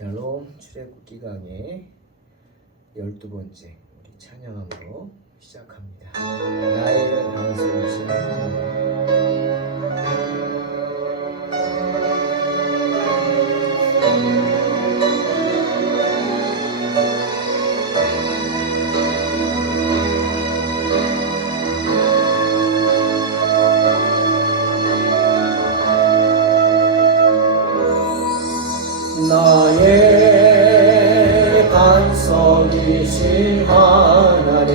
샬롬 출애굽기 강의 12번째 우리 찬양함으로 시작합니다. 나의 반석이신 나의 반석이신 하나님,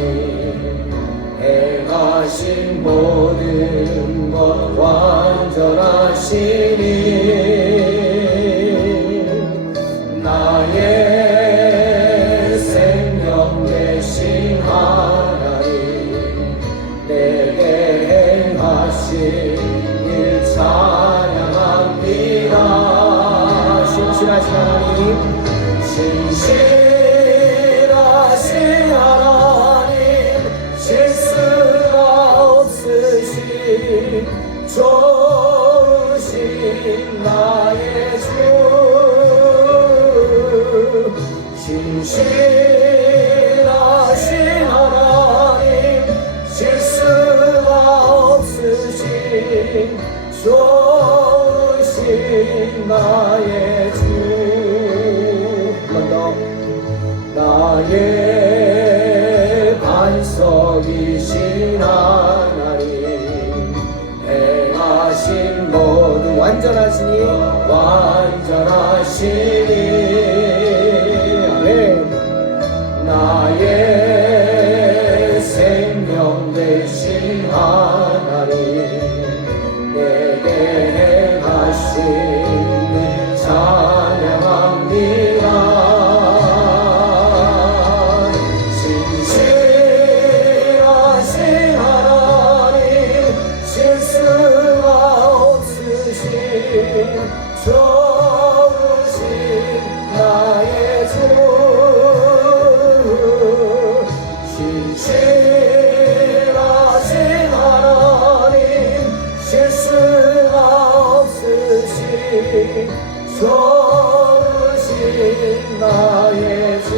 행하신 모든 것 완전하시니, 나의 생명 되신 하나님, 내게 행하신 일 찬양합니다. 신실하신 하나님, 신실하신 하나님, 실수가 없으신 좋으신 나의 주, 신실하신 하나님, 실수가 없으신 좋으신 나의 주. 나의 반석이신 하나님, 행하신 모든 완전하시니 아멘. 나의 생명 되신 하나님, 내게 행하신 일 찬양합니다. 좋으신 나의 주, 신실하신 하나님, 실수가 없으신 좋으신 나의 주,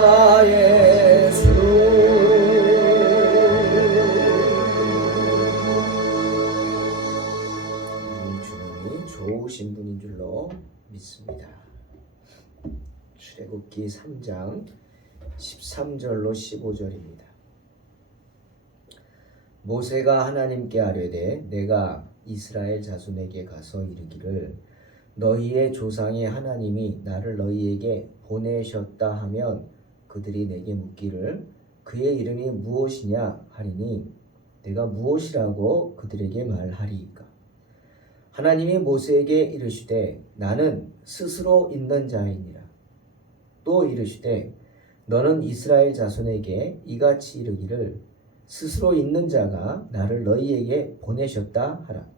나의 주. 우리 주님이 좋으신 분인 줄로 믿습니다. 출애굽기 3장 13절로 15절입니다. 모세가 하나님께 아뢰되 내가 이스라엘 자손에게 가서 이르기를 너희의 조상의 하나님이 나를 너희에게 보내셨다 하면 그들이 내게 묻기를 그의 이름이 무엇이냐 하리니 내가 무엇이라고 그들에게 말하리이까. 하나님이 모세에게 이르시되 나는 스스로 있는 자이니라. 또 이르시되 너는 이스라엘 자손에게 이같이 이르기를 스스로 있는 자가 나를 너희에게 보내셨다 하라.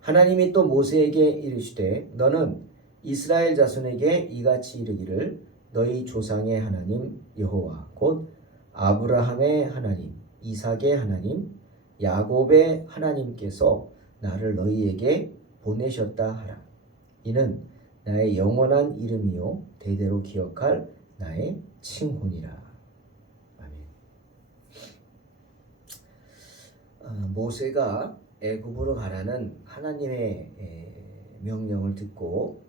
하나님이 또 모세에게 이르시되 너는 이스라엘 자손에게 이같이 이르기를 너희 조상의 하나님 여호와 곧 아브라함의 하나님, 이삭의 하나님, 야곱의 하나님께서 나를 너희에게 보내셨다 하라. 이는 나의 영원한 이름이요 대대로 기억할 나의 칭혼이라. 아멘. 모세가 애굽으로 가라는 하나님의 명령을 듣고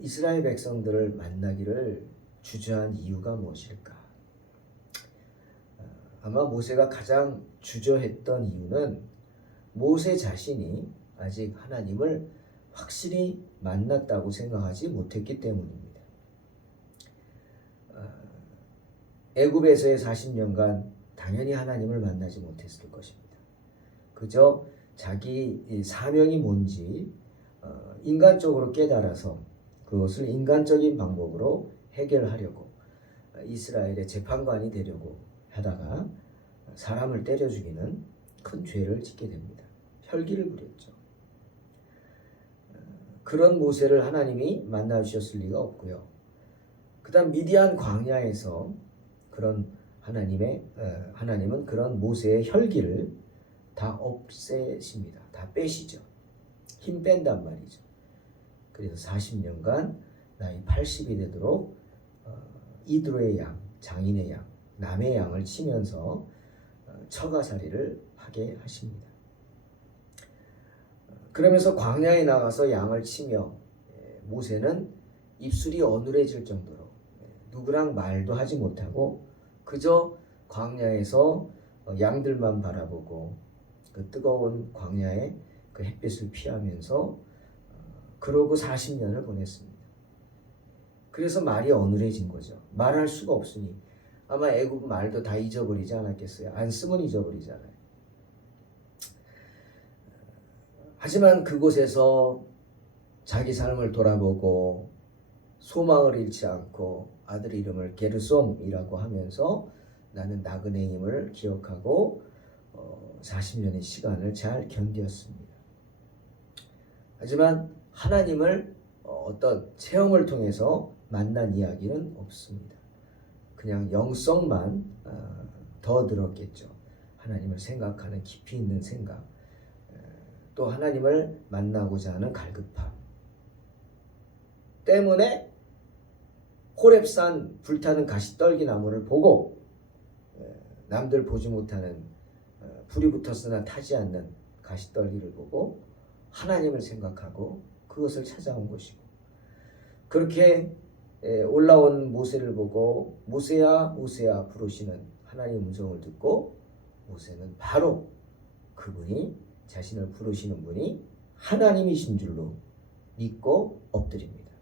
이스라엘 백성들을 만나기를 주저한 이유가 무엇일까? 아마 모세가 가장 주저했던 이유는 모세 자신이 아직 하나님을 확실히 만났다고 생각하지 못했기 때문입니다. 애굽에서의 40년간 당연히 하나님을 만나지 못했을 것입니다. 그저 자기 사명이 뭔지 인간적으로 깨달아서 그것을 인간적인 방법으로 해결하려고 이스라엘의 재판관이 되려고 하다가 사람을 때려 죽이는 큰 죄를 짓게 됩니다. 혈기를 부렸죠. 그런 모세를 하나님이 만나 주셨을 리가 없고요. 그 다음 미디안 광야에서 그런 하나님은 그런 모세의 혈기를 다 없애십니다. 다 빼시죠. 힘 뺀단 말이죠. 그래서 40년간 나이 80이 되도록 이드로의 양, 장인의 양, 남의 양을 치면서 처가살이를 하게 하십니다. 그러면서 광야에 나가서 양을 치며 모세는 입술이 어눌해질 정도로 누구랑 말도 하지 못하고 그저 광야에서 양들만 바라보고 그 뜨거운 광야의 그 햇빛을 피하면서 그러고 40년을 보냈습니다. 그래서 말이 어눌해진 거죠. 말할 수가 없으니 아마 애굽 말도 다 잊어버리지 않았겠어요. 안 쓰면 잊어버리잖아요. 하지만 그곳에서 자기 삶을 돌아보고 소망을 잃지 않고 아들 이름을 게르솜이라고 하면서 나는 나그네의 힘을 기억하고 40년의 시간을 잘 견디었습니다. 하지만 하나님을 어떤 체험을 통해서 만난 이야기는 없습니다. 그냥 영성만 더 늘었겠죠. 하나님을 생각하는 깊이 있는 생각, 또 하나님을 만나고자 하는 갈급함 때문에 호렙산 불타는 가시떨기 나무를 보고 남들 보지 못하는 불이 붙었으나 타지 않는 가시떨기를 보고 하나님을 생각하고 그것을 찾아온 것이고, 그렇게 올라온 모세를 보고 모세야 모세야 부르시는 하나님의 음성을 듣고 모세는 바로 그분이 자신을 부르시는 분이 하나님이신 줄로 믿고 엎드립니다.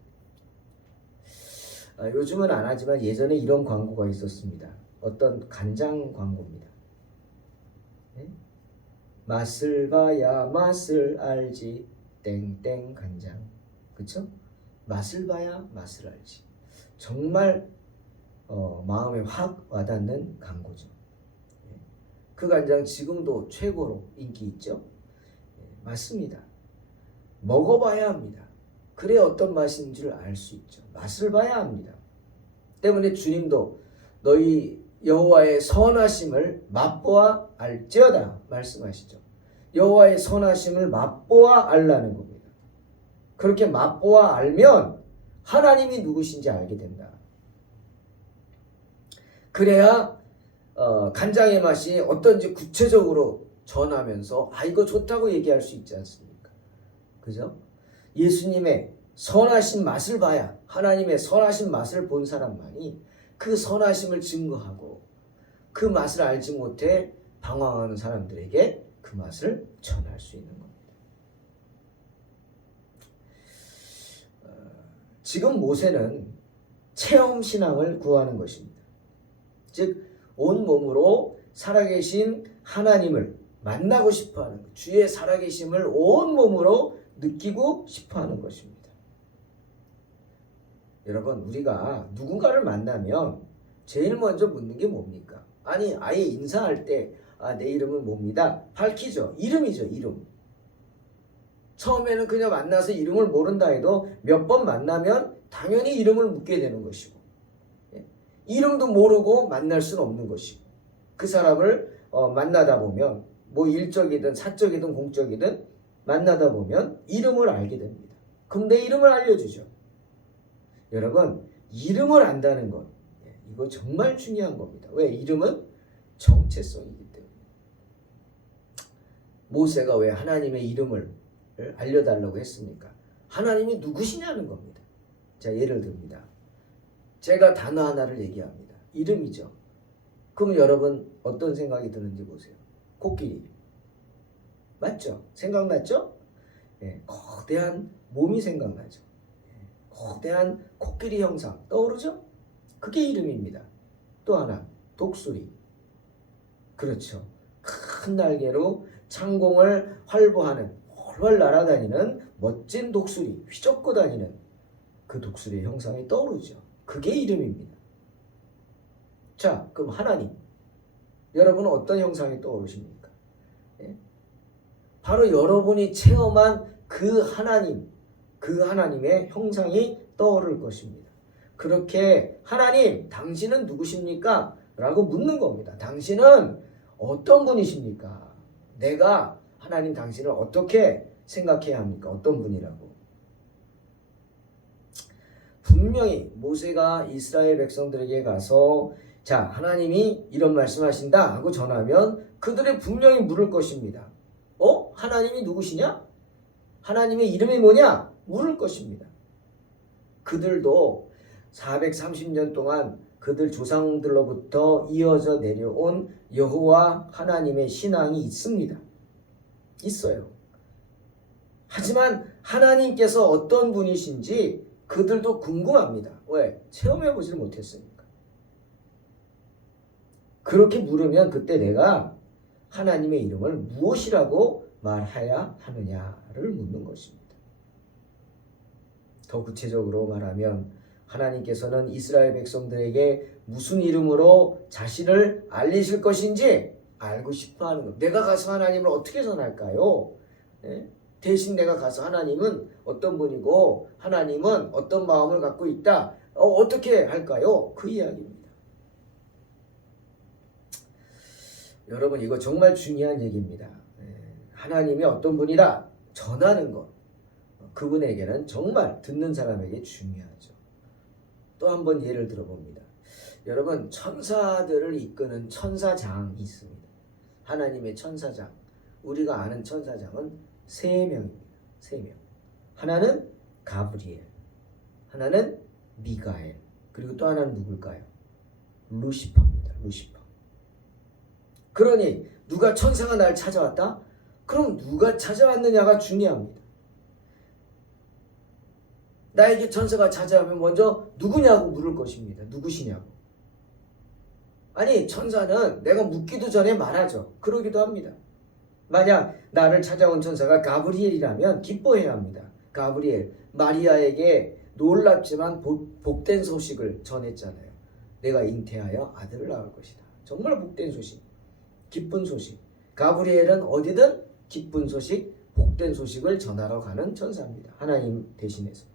요즘은 안 하지만 예전에 이런 광고가 있었습니다. 어떤 간장 광고입니다. 네? 맛을 봐야 맛을 알지 땡땡 간장. 그쵸? 맛을 봐야 맛을 알지. 정말 마음에 확 와닿는 광고죠. 그 간장 지금도 최고로 인기 있죠? 맞습니다. 먹어봐야 합니다. 그래 어떤 맛인 줄 알 수 있죠. 맛을 봐야 합니다. 때문에 주님도 너희 여호와의 선하심을 맛보아 알지어다 말씀하시죠. 여호와의 선하심을 맛보아 알라는 겁니다. 그렇게 맛보아 알면 하나님이 누구신지 알게 된다. 그래야 간장의 맛이 어떤지 구체적으로 전하면서 이거 좋다고 얘기할 수 있지 않습니까? 그죠? 예수님의 선하신 맛을 봐야, 하나님의 선하신 맛을 본 사람만이 그 선하심을 증거하고 그 맛을 알지 못해 방황하는 사람들에게 그 맛을 전할 수 있는 겁니다. 지금 모세는 체험신앙을 구하는 것입니다. 즉 온몸으로 살아계신 하나님을 만나고 싶어하는 것, 주의 살아계심을 온몸으로 느끼고 싶어하는 것입니다. 여러분, 우리가 누군가를 만나면 제일 먼저 묻는 게 뭡니까? 아니, 아예 인사할 때 내 이름은 뭡니다. 밝히죠. 이름이죠. 이름. 처음에는 그냥 만나서 이름을 모른다 해도 몇 번 만나면 당연히 이름을 묻게 되는 것이고, 이름도 모르고 만날 수는 없는 것이고, 그 사람을 만나다 보면 뭐 일적이든 사적이든 공적이든 만나다 보면 이름을 알게 됩니다. 그럼 내 이름을 알려주죠. 여러분, 이름을 안다는 것, 이거 정말 중요한 겁니다. 왜? 이름은 정체성이기 때문에. 모세가 왜 하나님의 이름을 알려달라고 했습니까? 하나님이 누구시냐는 겁니다. 자, 예를 듭니다. 제가 단어 하나를 얘기합니다. 이름이죠. 그럼 여러분 어떤 생각이 드는지 보세요. 코끼리. 맞죠? 생각났죠? 거대한 몸이 생각나죠. 거대한 코끼리 형상 떠오르죠? 그게 이름입니다. 또 하나, 독수리. 그렇죠. 큰 날개로 창공을 활보하는 훨훨 날아다니는 멋진 독수리, 휘젓고 다니는 그 독수리의 형상이 떠오르죠. 그게 이름입니다. 자, 그럼 하나님, 여러분은 어떤 형상이 떠오르십니까? 예? 바로 여러분이 체험한 그 하나님, 그 하나님의 형상이 떠오를 것입니다. 그렇게 하나님, 당신은 누구십니까? 라고 묻는 겁니다. 당신은 어떤 분이십니까? 내가 하나님 당신을 어떻게 생각해야 합니까? 어떤 분이라고? 분명히 모세가 이스라엘 백성들에게 가서 자, 하나님이 이런 말씀하신다 하고 전하면 그들이 분명히 물을 것입니다. 하나님이 누구시냐? 하나님의 이름이 뭐냐? 물을 것입니다. 그들도 430년 동안 그들 조상들로부터 이어져 내려온 여호와 하나님의 신앙이 있습니다. 있어요. 하지만 하나님께서 어떤 분이신지 그들도 궁금합니다. 왜? 체험해 보질 못했으니까. 그렇게 물으면 그때 내가 하나님의 이름을 무엇이라고 말해야 하느냐를 묻는 것입니다. 더 구체적으로 말하면 하나님께서는 이스라엘 백성들에게 무슨 이름으로 자신을 알리실 것인지 알고 싶어하는 것. 내가 가서 하나님을 어떻게 전할까요? 네? 대신 내가 가서 하나님은 어떤 분이고 하나님은 어떤 마음을 갖고 있다. 어떻게 할까요? 그 이야기입니다. 여러분 이거 정말 중요한 얘기입니다. 하나님이 어떤 분이다 전하는 것. 그분에게는 정말 듣는 사람에게 중요하죠. 또 한 번 예를 들어봅니다. 여러분 천사들을 이끄는 천사장이 있습니다. 하나님의 천사장. 우리가 아는 천사장은 3명입니다. 3명. 하나는 가브리엘, 하나는 미가엘, 그리고 또 하나는 누굴까요? 루시퍼입니다. 루시퍼. 그러니 누가 천사가 날 찾아왔다? 그럼 누가 찾아왔느냐가 중요합니다. 나에게 천사가 찾아오면 먼저 누구냐고 물을 것입니다. 누구시냐고. 아니 천사는 내가 묻기도 전에 말하죠. 그러기도 합니다. 만약 나를 찾아온 천사가 가브리엘이라면 기뻐해야 합니다. 가브리엘, 마리아에게 놀랍지만 복된 소식을 전했잖아요. 내가 잉태하여 아들을 낳을 것이다. 정말 복된 소식, 기쁜 소식. 가브리엘은 어디든 기쁜 소식, 복된 소식을 전하러 가는 천사입니다. 하나님 대신해서.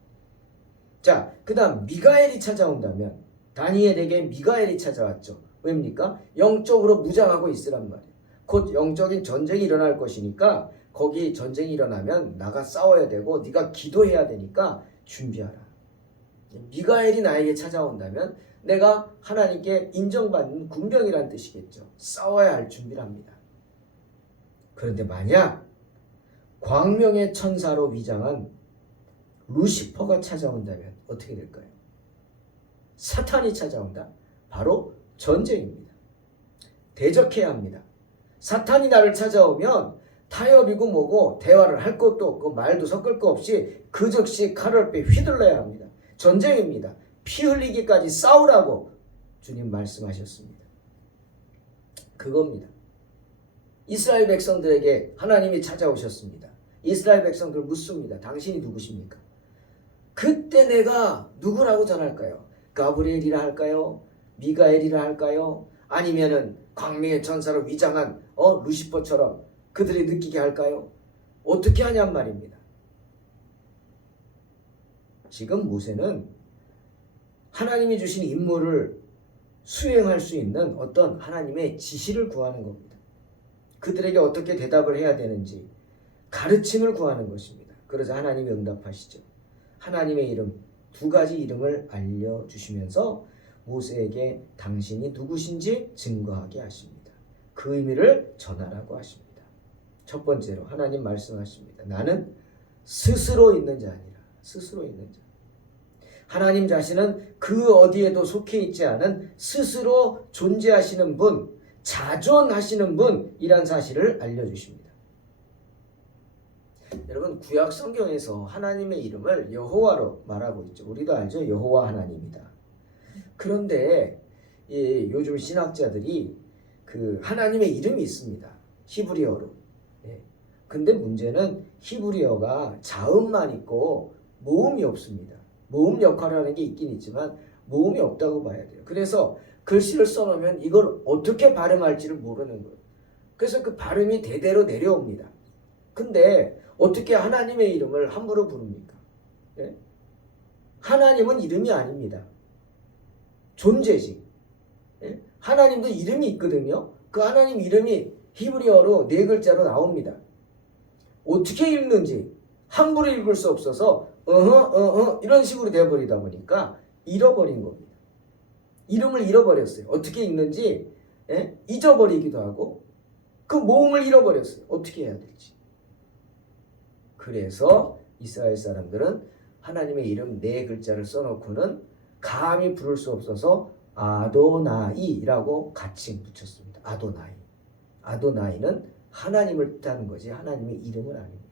자, 그 다음 미가엘이 찾아온다면 다니엘에게 미가엘이 찾아왔죠. 왜입니까? 영적으로 무장하고 있으란 말이에요. 곧 영적인 전쟁이 일어날 것이니까 거기 전쟁이 일어나면 나가 싸워야 되고 네가 기도해야 되니까 준비하라. 미가엘이 나에게 찾아온다면 내가 하나님께 인정받는 군병이란 뜻이겠죠. 싸워야 할 준비를 합니다. 그런데 만약 광명의 천사로 위장한 루시퍼가 찾아온다면 어떻게 될까요? 사탄이 찾아온다. 바로 전쟁입니다. 대적해야 합니다. 사탄이 나를 찾아오면 타협이고 뭐고 대화를 할 것도 없고 말도 섞을 거 없이 그 즉시 칼을 빼 휘둘러야 합니다. 전쟁입니다. 피 흘리기까지 싸우라고 주님 말씀하셨습니다. 그겁니다. 이스라엘 백성들에게 하나님이 찾아오셨습니다. 이스라엘 백성들 묻습니다. 당신이 누구십니까? 그때 내가 누구라고 전할까요? 가브리엘이라 할까요? 미가엘이라 할까요? 아니면은 광명의 천사로 위장한 루시퍼처럼 그들이 느끼게 할까요? 어떻게 하냔 말입니다. 지금 모세는 하나님이 주신 임무를 수행할 수 있는 어떤 하나님의 지시를 구하는 겁니다. 그들에게 어떻게 대답을 해야 되는지 가르침을 구하는 것입니다. 그러자 하나님이 응답하시죠. 하나님의 이름, 2가지 이름을 알려주시면서 모세에게 당신이 누구신지 증거하게 하십니다. 그 의미를 전하라고 하십니다. 첫 번째로 하나님 말씀하십니다. 나는 스스로 있는 자 아니라 스스로 있는 자. 하나님 자신은 그 어디에도 속해 있지 않은 스스로 존재하시는 분, 자존하시는 분이란 사실을 알려주십니다. 여러분 구약 성경에서 하나님의 이름을 여호와로 말하고 있죠. 우리도 알죠. 여호와 하나님이다. 그런데 요즘 신학자들이 그 하나님의 이름이 있습니다. 히브리어로. 예. 근데 문제는 히브리어가 자음만 있고 모음이 없습니다. 모음 역할을 하는 게 있긴 있지만 모음이 없다고 봐야 돼요. 그래서 글씨를 써놓으면 이걸 어떻게 발음할지를 모르는 거예요. 그래서 그 발음이 대대로 내려옵니다. 근데 어떻게 하나님의 이름을 함부로 부릅니까? 예? 하나님은 이름이 아닙니다. 존재지. 예? 하나님도 이름이 있거든요. 그 하나님 이름이 히브리어로 4글자로 나옵니다. 어떻게 읽는지 함부로 읽을 수 없어서 이런 식으로 되어버리다 보니까 잃어버린 겁니다. 이름을 잃어버렸어요. 어떻게 읽는지 잊어버리기도 하고 그 모음을 잃어버렸어요. 어떻게 해야 될지. 그래서 이스라엘 사람들은 하나님의 이름 4글자를 써놓고는 감히 부를 수 없어서 아도나이라고 같이 붙였습니다. 아도나이. 아도나이는 하나님을 뜻하는 거지 하나님의 이름은 아닙니다.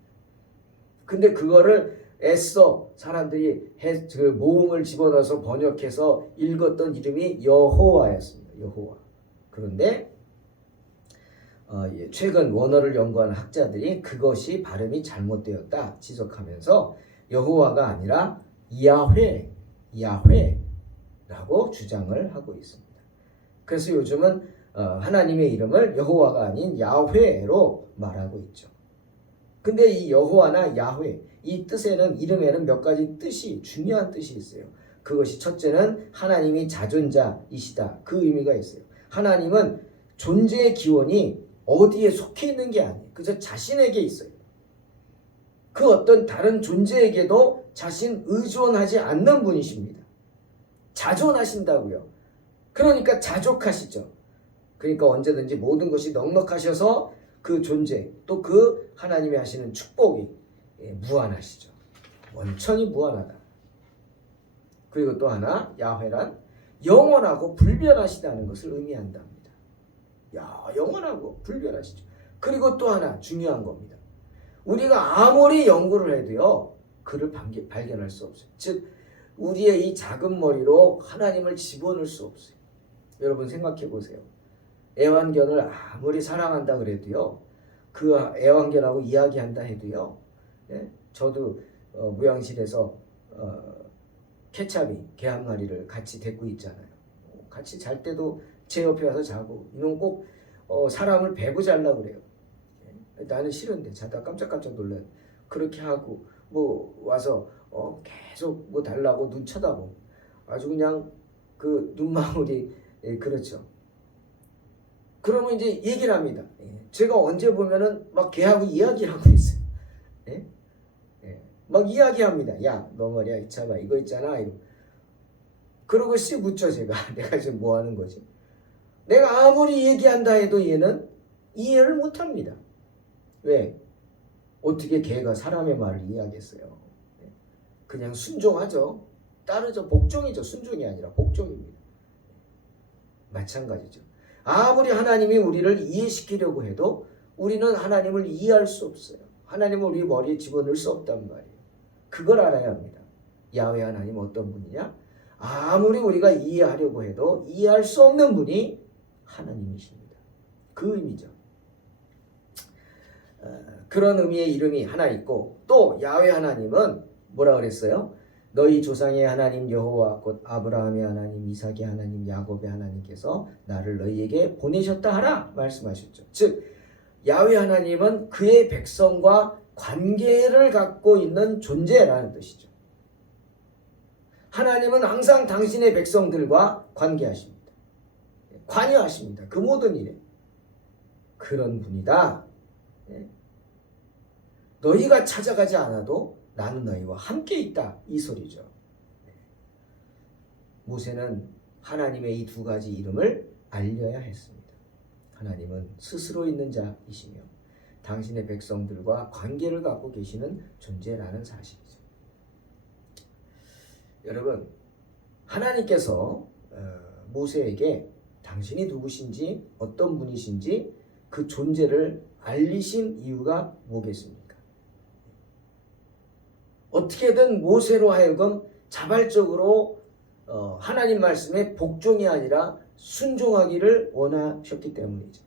근데 그거를 애써 사람들이 그 모음을 집어넣어서 번역해서 읽었던 이름이 여호와였습니다. 여호와. 그런데 최근 원어를 연구하는 학자들이 그것이 발음이 잘못되었다 지적하면서 여호와가 아니라 야훼라고 주장을 하고 있습니다. 그래서 요즘은 하나님의 이름을 여호와가 아닌 야훼로 말하고 있죠. 근데 이 여호와나 야훼 이 뜻에는 이름에는 몇 가지 뜻이 중요한 뜻이 있어요. 그것이 첫째는 하나님이 자존자이시다. 그 의미가 있어요. 하나님은 존재의 기원이 어디에 속해 있는 게 아니에요. 그저 자신에게 있어요. 그 어떤 다른 존재에게도 자신 의존하지 않는 분이십니다. 자존하신다고요. 그러니까 자족하시죠. 그러니까 언제든지 모든 것이 넉넉하셔서 그 존재 또 그 하나님이 하시는 축복이 무한하시죠. 원천이 무한하다. 그리고 또 하나 야훼란 영원하고 불변하시다는 것을 의미한답니다. 영원하고 불변하시죠. 그리고 또 하나 중요한 겁니다. 우리가 아무리 연구를 해도요 그를 발견할 수 없어요. 즉 우리의 이 작은 머리로 하나님을 집어넣을 수 없어요. 여러분 생각해 보세요. 애완견을 아무리 사랑한다 그래도요 그 애완견하고 이야기한다 해도요 저도 무양실에서 케찹이 개 한 마리를 같이 데리고 있잖아요. 같이 잘 때도 제 옆에 와서 자고 이놈 꼭 사람을 베고 자려고 그래요. 나는 싫은데 자다 깜짝깜짝 놀라요. 그렇게 하고 뭐 와서 계속 뭐 달라고 눈 쳐다보고 아주 그냥 그 눈망울이 그렇죠. 그러면 이제 얘기를 합니다. 제가 언제 보면은 막 걔하고 이야기를 하고 있어요. 막 이야기합니다. 야, 너 말이야, 이참아 이거 있잖아. 이러고. 그러고 씩 묻죠 제가. 내가 지금 뭐 하는 거지? 내가 아무리 얘기한다 해도 얘는 이해를 못합니다. 왜? 어떻게 걔가 사람의 말을 이해하겠어요? 그냥 순종하죠. 따르죠. 복종이죠. 순종이 아니라 복종입니다. 마찬가지죠. 아무리 하나님이 우리를 이해시키려고 해도 우리는 하나님을 이해할 수 없어요. 하나님을 우리 머리에 집어넣을 수 없단 말이에요. 그걸 알아야 합니다. 야훼 하나님 어떤 분이냐? 아무리 우리가 이해하려고 해도 이해할 수 없는 분이 하나님이십니다. 그 의미죠. 그런 의미의 이름이 하나 있고 또 야훼 하나님은 뭐라 그랬어요? 너희 조상의 하나님 여호와 곧 아브라함의 하나님 이삭의 하나님 야곱의 하나님께서 나를 너희에게 보내셨다 하라 말씀하셨죠. 즉 야훼 하나님은 그의 백성과 관계를 갖고 있는 존재라는 뜻이죠. 하나님은 항상 당신의 백성들과 관계하십니다. 관여하십니다. 그 모든 일에. 그런 분이다. 너희가 찾아가지 않아도 나는 너희와 함께 있다. 이 소리죠. 모세는 하나님의 이 두 가지 이름을 알려야 했습니다. 하나님은 스스로 있는 자이시며 당신의 백성들과 관계를 갖고 계시는 존재라는 사실이죠. 여러분, 하나님께서 모세에게 당신이 누구신지 어떤 분이신지 그 존재를 알리신 이유가 뭐겠습니까? 어떻게든 모세로 하여금 자발적으로 하나님 말씀에 복종이 아니라 순종하기를 원하셨기 때문이죠.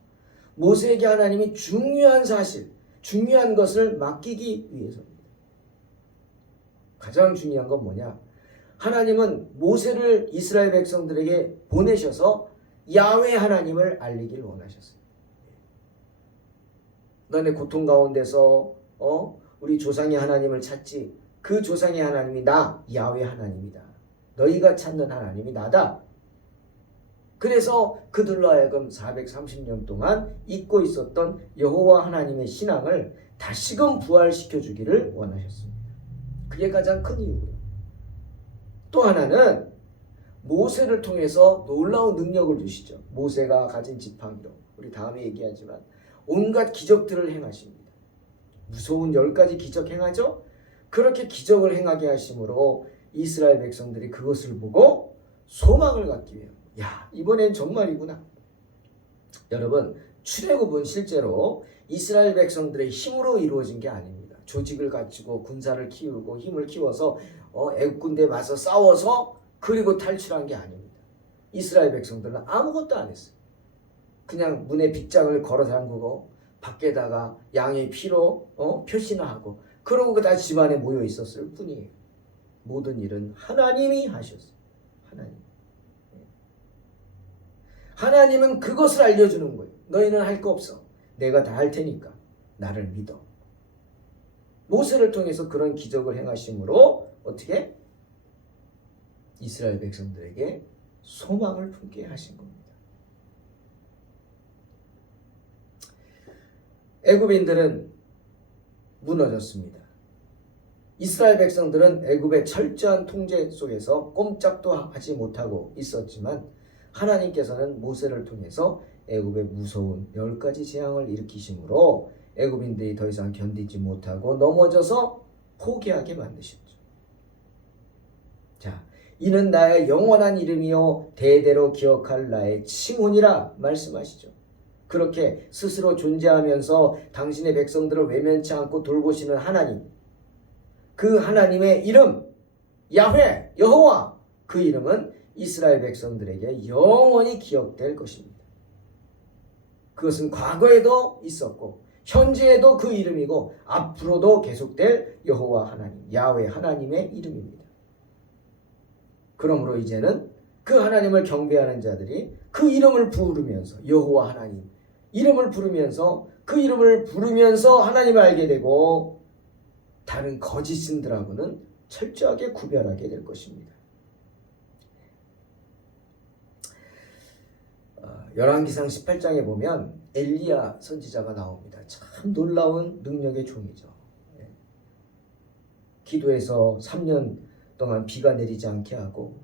모세에게 하나님이 중요한 사실, 중요한 것을 맡기기 위해서입니다. 가장 중요한 건 뭐냐? 하나님은 모세를 이스라엘 백성들에게 보내셔서 야훼 하나님을 알리길 원하셨어요. 너네 고통 가운데서 우리 조상의 하나님을 찾지. 그 조상의 하나님이 나 야훼 하나님이다. 너희가 찾는 하나님이 나다. 그래서 그들로 하여금 430년 동안 잊고 있었던 여호와 하나님의 신앙을 다시금 부활시켜 주기를 원하셨습니다. 그게 가장 큰 이유고요. 또 하나는 모세를 통해서 놀라운 능력을 주시죠. 모세가 가진 지팡이로, 우리 다음에 얘기하지만 온갖 기적들을 행하십니다. 무서운 10가지 기적 행하죠. 그렇게 기적을 행하게 하심으로 이스라엘 백성들이 그것을 보고 소망을 갖기 위해, 야, 이번엔 정말이구나. 여러분, 출애굽은 실제로 이스라엘 백성들의 힘으로 이루어진 게 아닙니다. 조직을 갖추고 군사를 키우고 힘을 키워서 애국 군대에 맞서 싸워서 그리고 탈출한 게 아닙니다. 이스라엘 백성들은 아무것도 안 했어요. 그냥 문에 빗장을 걸어 잠그고 밖에다가 양의 피로 표시나 하고 그러고 다 집안에 모여 있었을 뿐이에요. 모든 일은 하나님이 하셨어요. 하나님은 그것을 알려주는 거예요. 너희는 할 거 없어. 내가 다 할 테니까 나를 믿어. 모세를 통해서 그런 기적을 행하심으로 어떻게? 이스라엘 백성들에게 소망을 품게 하신 겁니다. 애굽인들은 무너졌습니다. 이스라엘 백성들은 애굽의 철저한 통제 속에서 꼼짝도 하지 못하고 있었지만 하나님께서는 모세를 통해서 애굽의 무서운 10가지 재앙을 일으키심으로 애굽인들이 더 이상 견디지 못하고 넘어져서 포기하게 만드셨죠. 자, 이는 나의 영원한 이름이요 대대로 기억할 나의 칭혼이라 말씀하시죠. 그렇게 스스로 존재하면서 당신의 백성들을 외면치 않고 돌보시는 하나님, 그 하나님의 이름 야훼, 여호와, 그 이름은 이스라엘 백성들에게 영원히 기억될 것입니다. 그것은 과거에도 있었고 현재에도 그 이름이고 앞으로도 계속될 여호와 하나님, 야훼 하나님의 이름입니다. 그러므로 이제는 그 하나님을 경배하는 자들이 그 이름을 부르면서 여호와 하나님 이름을 부르면서 그 이름을 부르면서 하나님을 알게 되고 다른 거짓 신들하고는 철저하게 구별하게 될 것입니다. 열왕기상 18장에 보면 엘리야 선지자가 나옵니다. 참 놀라운 능력의 종이죠. 기도해서 3년 동안 비가 내리지 않게 하고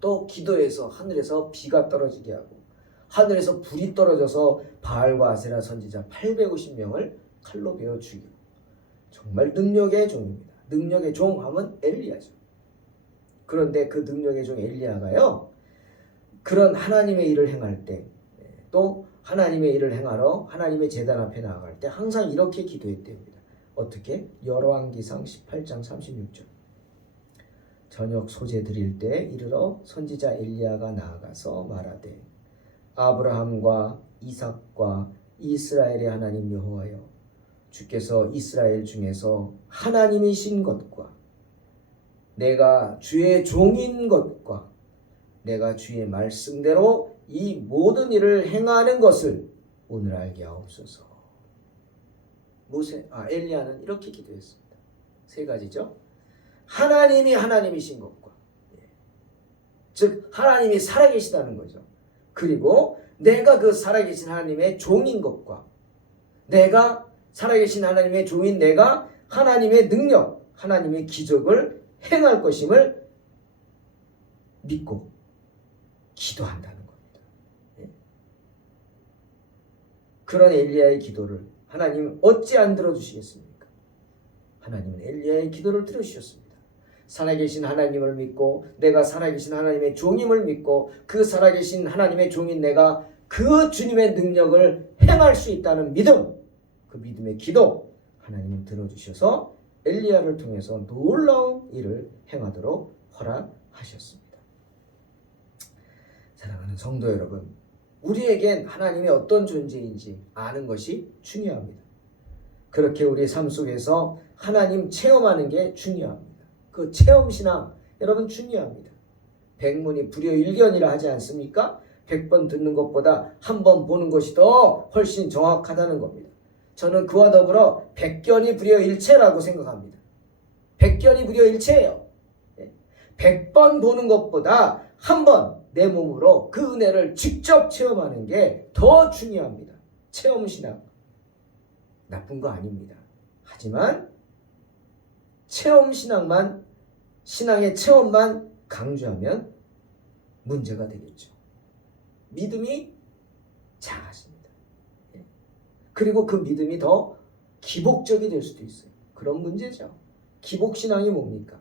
또 기도해서 하늘에서 비가 떨어지게 하고 하늘에서 불이 떨어져서 바알과 아세라 선지자 850명을 칼로 베어 죽이고 정말 능력의 종입니다. 능력의 종 하면 엘리야죠. 그런데 그 능력의 종 엘리야가요, 그런 하나님의 일을 행할 때, 또 하나님의 일을 행하러 하나님의 제단 앞에 나아갈 때 항상 이렇게 기도했답니다. 어떻게? 열왕기상 18장 36절. 저녁 소재 드릴 때 이르러 선지자 엘리야가 나아가서 말하되 아브라함과 이삭과 이스라엘의 하나님 여호와여, 주께서 이스라엘 중에서 하나님이신 것과 내가 주의 종인 것과 내가 주의 말씀대로 이 모든 일을 행하는 것을 오늘 알게 하옵소서. 엘리야는 이렇게 기도했습니다. 3가지죠. 하나님이 하나님이신 것과, 즉 하나님이 살아계시다는 거죠. 그리고 내가 그 살아계신 하나님의 종인 것과, 내가 살아계신 하나님의 종인 내가 하나님의 능력, 하나님의 기적을 행할 것임을 믿고 기도한다는 겁니다. 그런 엘리야의 기도를 하나님은 어찌 안 들어주시겠습니까? 하나님은 엘리야의 기도를 들어주셨습니다. 살아계신 하나님을 믿고 내가 살아계신 하나님의 종임을 믿고 그 살아계신 하나님의 종인 내가 그 주님의 능력을 행할 수 있다는 믿음, 그 믿음의 기도 하나님은 들어주셔서 엘리야를 통해서 놀라운 일을 행하도록 허락하셨습니다. 사랑하는 성도 여러분, 우리에겐 하나님이 어떤 존재인지 아는 것이 중요합니다. 그렇게 우리 삶 속에서 하나님 체험하는 게 중요합니다. 그 체험신앙 여러분 중요합니다. 백문이 불여일견이라 하지 않습니까? 100번 듣는 것보다 한 번 보는 것이 더 훨씬 정확하다는 겁니다. 저는 그와 더불어 백견이 불여일체라고 생각합니다. 백견이 불여일체예요. 100번 보는 것보다 한 번 내 몸으로 그 은혜를 직접 체험하는 게 더 중요합니다. 체험신앙 나쁜 거 아닙니다. 하지만 체험신앙만, 신앙의 체험만 강조하면 문제가 되겠죠. 믿음이 작아집니다. 그리고 그 믿음이 더 기복적이 될 수도 있어요. 그런 문제죠. 기복신앙이 뭡니까?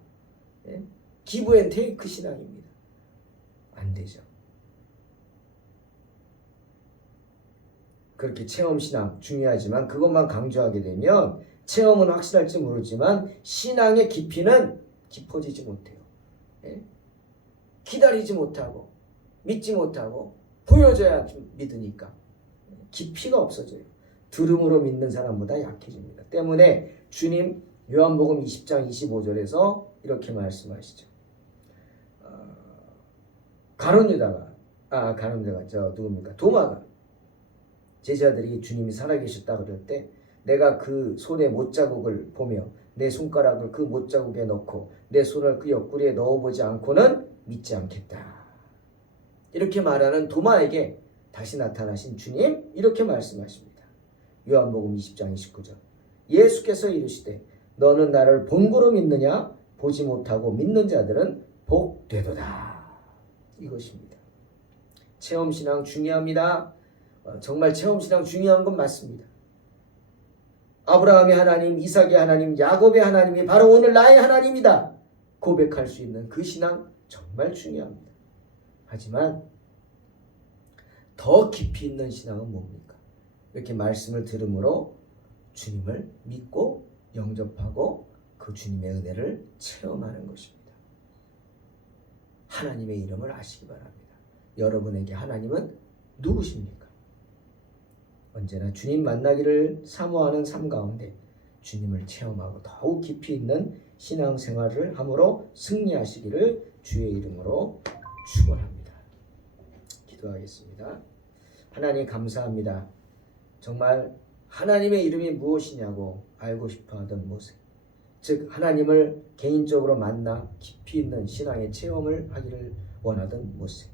기브앤테이크 신앙입니다. 안 되죠. 그렇게 체험신앙 중요하지만 그것만 강조하게 되면 체험은 확실할지 모르지만 신앙의 깊이는 깊어지지 못해요. 기다리지 못하고 믿지 못하고 보여줘야 믿으니까 깊이가 없어져요. 들음으로 믿는 사람보다 약해집니다. 때문에 주님 요한복음 20장 25절에서 이렇게 말씀하시죠. 도마가 제자들이 주님이 살아계셨다 그럴 때 내가 그 손에 못자국을 보며 내 손가락을 그 못자국에 넣고 내 손을 그 옆구리에 넣어보지 않고는 믿지 않겠다. 이렇게 말하는 도마에게 다시 나타나신 주님 이렇게 말씀하십니다. 요한복음 20장 29절 예수께서 이르시되 너는 나를 본고로 믿느냐? 보지 못하고 믿는 자들은 복되도다. 이것입니다. 체험신앙 중요합니다. 정말 체험신앙 중요한 건 맞습니다. 아브라함의 하나님, 이삭의 하나님, 야곱의 하나님이 바로 오늘 나의 하나님이다 고백할 수 있는 그 신앙 정말 중요합니다. 하지만 더 깊이 있는 신앙은 뭡니까? 이렇게 말씀을 들음으로 주님을 믿고 영접하고 그 주님의 은혜를 체험하는 것입니다. 하나님의 이름을 아시기 바랍니다. 여러분에게 하나님은 누구십니까? 언제나 주님 만나기를 사모하는 삶 가운데 주님을 체험하고 더욱 깊이 있는 신앙생활을 함으로 승리하시기를 주의 이름으로 축원합니다. 기도하겠습니다. 하나님 감사합니다. 정말 하나님의 이름이 무엇이냐고 알고 싶어하던 모세, 즉 하나님을 개인적으로 만나 깊이 있는 신앙의 체험을 하기를 원하던 모세,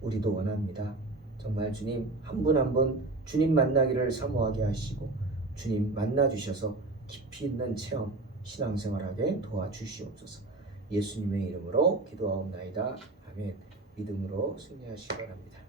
우리도 원합니다. 정말 주님 한 분 한 분 주님 만나기를 사모하게 하시고 주님 만나 주셔서 깊이 있는 체험 신앙생활하게 도와주시옵소서. 예수님의 이름으로 기도하옵나이다. 아멘. 믿음으로 승리하시기 바랍니다.